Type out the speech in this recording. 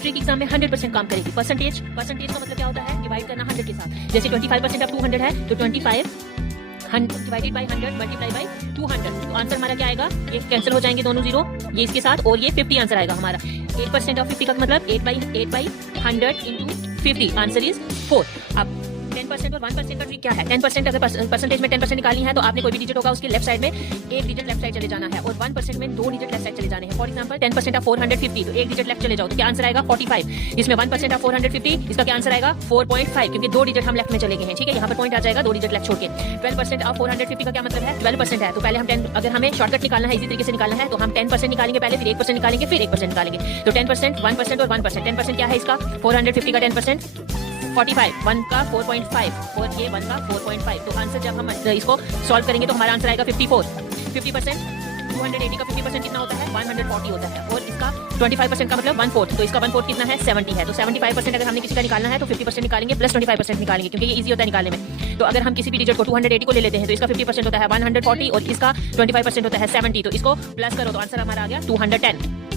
Trick exam में 100% काम करेगी। परसेंटेज का मतलब क्या होता है, डिवाइड करना 100 के साथ। जैसे 25% ऑफ 200 है तो 25 डिवाइडेड बाई 100 मल्टीप्लाई बाई 200, तो आंसर हमारा क्या आएगा, ये कैंसिल हो जाएंगे दोनों जीरो, ये इसके साथ, और ये 50 आंसर आएगा हमारा। 8% ऑफ 50 का मतलब 8/100 इंटू 50, आंसर इज 4। अब 10% और 1% का ट्रिक क्या है, 10% अगर परसेंटेज में 10% निकालनी है तो आपने कोई भी डिजिट होगा उसके लेफ्ट साइड में एक डिजिट लेफ्ट साइड चले जाना है, और 1% में 2 डिजिट लेफ्ट साइड चले जाने हैं। फॉर एग्जांपल 10% ऑफ 450, तो एक डिजिट लेफ्ट चले जाओ तो क्या आंसर आएगा 45। इसमें 1% ऑफ 450, इसका क्या आंसर आएगा 4.5, क्योंकि 2 डिजिट हम लेफ्ट में चले गए हैं। ठीक है, यहाँ पर पॉइंट आ जाएगा 2 डिजिट लेफ्ट छोड़ के। 12% ऑफ 450 का क्या मतलब है, 12% है, तो पहले हम 10, अगर हमें शॉर्टकट निकालना है, इसी तरीके से निकालना है, तो हम 10% निकालेंगे पहले, फिर 1% निकालेंगे, फिर 1% निकालेंगे। तो 10%, 1% और 1%। 10% क्या है इसका, 450 का 10% 45, 1 का 4.5 और ये 1 का 4.5। तो आंसर जब हम इसको सॉल्व करेंगे तो हमारा आंसर आएगा 54। 50%, 280 का 50% कितना होता है, 140 होता है, और इसका 25% का मतलब 1/4, तो इसका 1/4 कितना है, 70 है। तो 75% अगर हमने किसी का निकालना है तो 50% निकालेंगे प्लस 25% निकालेंगे, क्योंकि ये इजी होता है निकालने में। तो अगर हम किसी भी डिजिट को 280 को ले लेते हैं तो इसका 50% होता है 140 और इसका 25% होता है 70, तो इसको प्लस करो तो आंसर हमारा आ गया 210।